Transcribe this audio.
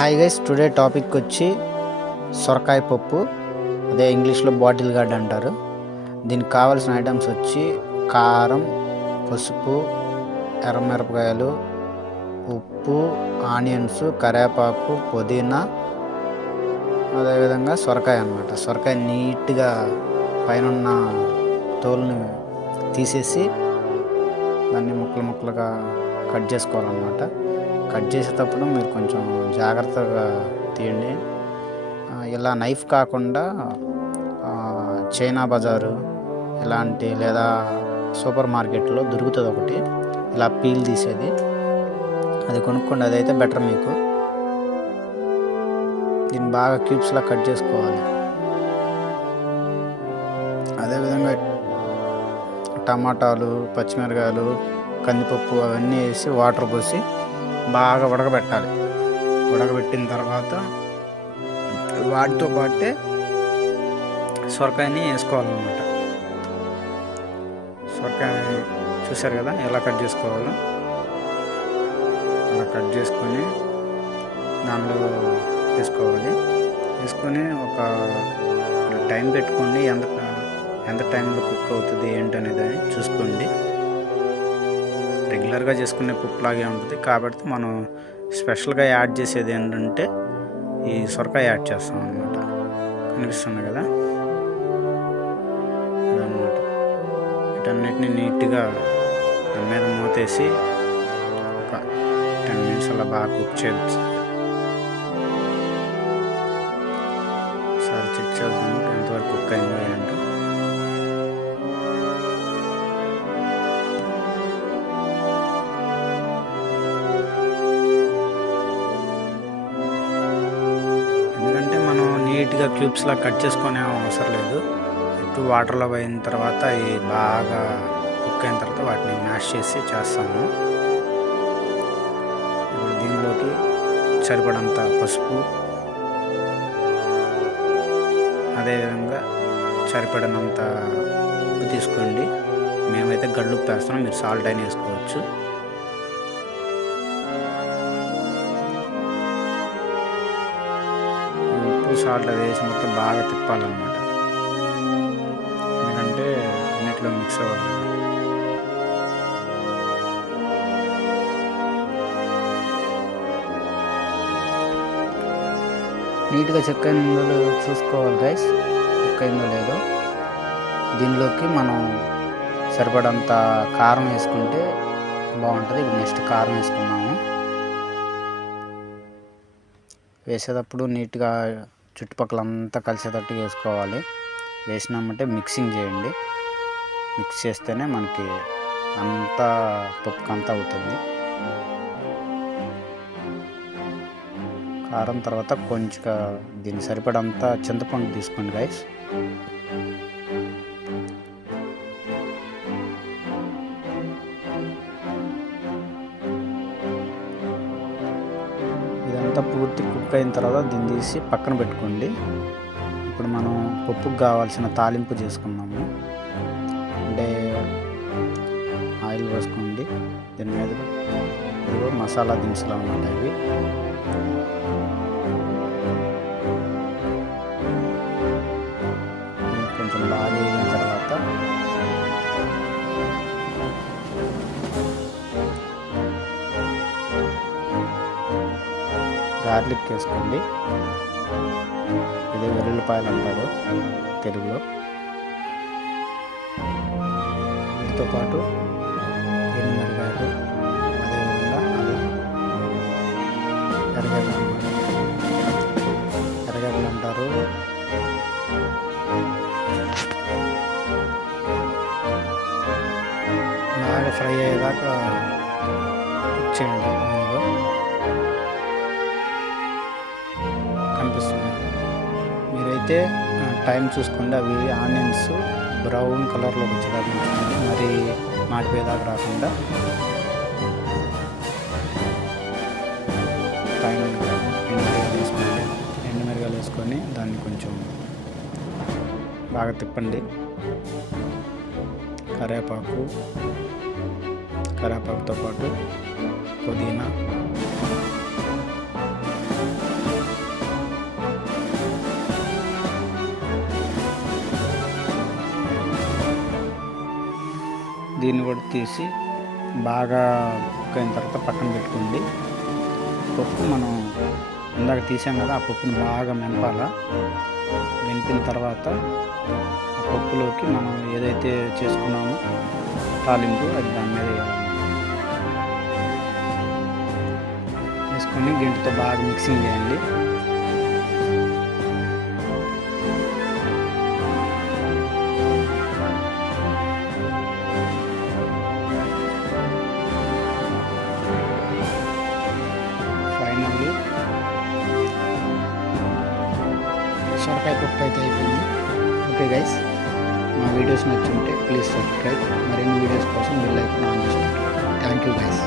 Hi guys, today topic వచ్చి సొరకాయ పప్పు, అదే ఇంగ్లీష్లో బాటిల్ గార్డ్ అంటారు. దీనికి కావాల్సిన ఐటమ్స్ వచ్చి కారం, పసుపు, ఎర్రమిరపకాయలు, ఉప్పు, ఆనియన్స్, కరివేపాకు, పుదీనా, అదేవిధంగా సొరకాయ అన్నమాట. సొరకాయ నీట్గా పైన తోలుని తీసేసి దాన్ని ముక్కలు ముక్కలుగా కట్ చేసుకోవాలన్నమాట. కట్ చేసేటప్పుడు మీరు కొంచెం జాగ్రత్తగా తీయండి. ఇలా నైఫ్ కాకుండా చైనా బజారు ఇలాంటి లేదా సూపర్ మార్కెట్లో దొరుకుతుంది ఒకటి, ఇలా పీల్ తీసేది, అది కొనుక్కోండి. అదైతే బెటర్ మీకు. దీన్ని బాగా క్యూబ్స్లా కట్ చేసుకోవాలి. అదేవిధంగా టమాటాలు, పచ్చిమిరకాయలు, కందిపప్పు అవన్నీ వేసి వాటర్ పోసి బాగా ఉడకబెట్టాలి. ఉడకబెట్టిన తర్వాత వాటితో పాటే సొరకాయని వేసుకోవాలన్నమాట. సొరకాయ చూసారు కదా ఎలా కట్ చేసుకోవాలో, అలా కట్ చేసుకొని దానిలో వేసుకోవాలి. వేసుకొని ఒక టైం పెట్టుకోండి, ఎంత టైంలో కుక్ అవుతుంది ఏంటనేది చూసుకోండి. రెగ్యులర్గా చేసుకునే పప్పులాగే ఉంటుంది కాబట్టి మనం స్పెషల్గా యాడ్ చేసేది ఏంటంటే ఈ సొరకాయ యాడ్ చేస్తాం అన్నమాట. కనిపిస్తుంది కదా అదనమాట. వీటన్నిటిని నీట్గా దాని మీద మూతేసి ఒక 10 minutes అలా బాగా కుక్ చేయొచ్చు. ఒకసారి చెక్ చేద్దాం ఎంతవరకు కుక్ అయిందో ఏంటో. నీట్గా క్యూబ్స్లా కట్ చేసుకునే అవసరం లేదు. ఎక్కువ వాటర్లో పోయిన తర్వాత అవి బాగా కుక్ అయిన తర్వాత వాటిని మ్యాష్ చేసి చేస్తాము. ఇప్పుడు దీనిలోకి సరిపడంత పసుపు, అదేవిధంగా సరిపడినంత ఉప్పు తీసుకోండి. మేమైతే గళ్ళుప్పు వేస్తున్నాం, మీరు సాల్ట్ అయినా వేసుకోవచ్చు. సాల్ట్ అది వేసి మొత్తం బాగా తిప్పాలన్నమాట, ఎందుకంటే అన్నిట్లో మిక్స్ అవ్వాలి. నీట్గా చెక్ అయిందో చూసుకోవాలి గైస్, కుక్ అయిందో లేదో. దీనిలోకి మనం సరిపడంత కారం వేసుకుంటే బాగుంటుంది. ఇప్పుడు నెక్స్ట్ కారం వేసుకున్నాము. వేసేటప్పుడు నీట్గా చుట్టుపక్కల అంతా కలిసేటట్టు వేసుకోవాలి. వేసినామంటే మిక్సింగ్ చేయండి. మిక్స్ చేస్తేనే మనకి అంతా పప్పుకంతా అవుతుంది. కారం తర్వాత కొంచెం దీనికి సరిపడంత చింతపండు తీసుకోండి గైస్. ఇదంతా పూర్తి కుక్ అయిన తర్వాత దీన్ని తీసి పక్కన పెట్టుకోండి. ఇప్పుడు మనం పప్పుకు కావాల్సిన తాలింపు చేసుకున్నాము. అంటే ఆయిల్ వేసుకోండి. దీని మీద మసాలా దినుసులు అన్నమాట. ఇవి కొంచెం బాగా వేగిన తర్వాత గార్లిక్ వేసుకోండి. ఇదే వెల్లుల్లిపాయలు అంటారు తెలుగులో. వీటితో పాటు ఎండుమిరపకాయలు, అదేవిధంగా ఎర్రగడ్డలు అంటారు. బాగా ఫ్రై అయ్యేదాకా కుక్ చేయండి. మీరైతే టైం చూసుకోండి. అవి ఆనియన్స్ బ్రౌన్ కలర్లోకి వచ్చేదాకా ఉంచుకోండి, మరి మాడిపోయేదాకా రాకుండా. పైన ఎండుమిరగాయలు వేసుకొని దాన్ని కొంచెం బాగా తిప్పండి. కరివేపాకుతో పాటు పుదీనా, దీన్ని కూడా తీసి బాగా కుక్ అయిన తర్వాత పక్కన పెట్టుకోండి. పప్పు మనం ఇందాక తీసాం కదా, ఆ పప్పుని బాగా మెనపాల. మెనిపిన తర్వాత ఆ పప్పులోకి మనం ఏదైతే చేసుకున్నామో తాలింపు అది దాని మీద వేసుకొని గంటతో బాగా మిక్సింగ్ చేయండి. ఫైనల్లీ సొరకాయ పప్పు అయితే అయిపోయింది. ఓకే గైస్, మా వీడియోస్ నచ్చుంటే ప్లీజ్ సబ్స్క్రైబ్. మరిన్ని వీడియోస్ కోసం బెల్ ఐకాన్ ఆన్ చేసుకోండి. Thank you guys.